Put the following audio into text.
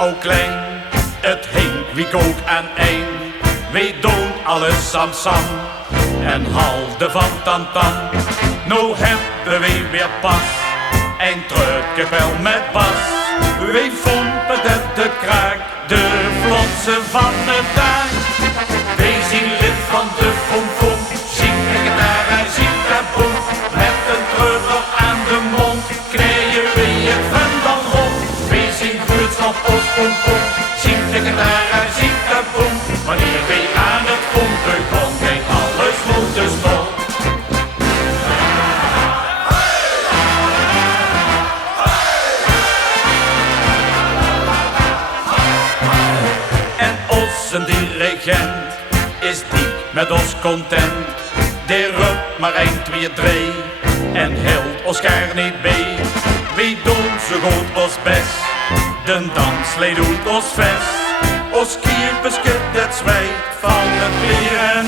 ook klein, het hing wie kook aan een. Wij doen alles sam en halde van tam. Nou hebben wij weer pas een truckepel met bas. Wij vonden de kraak, de vlotse van de dag. Wij zien lid van de Fom, zien ik daar en zien daar boem. Met een treuter aan de mond, krijgen we het van dan rond. Wij zien buurtschap als Fom, zien ik daar en zien daar boem. Wanneer wij aan het pompen komt, kijk alles moeten stop. En onze dirigent is diep met ons content. Die roept maar 1, 2, 3 en hield Oscar niet bij. Wie doen zo goed ons best, de dansleed doet ons vest. Ons kier beschudt het zwijt van het bier en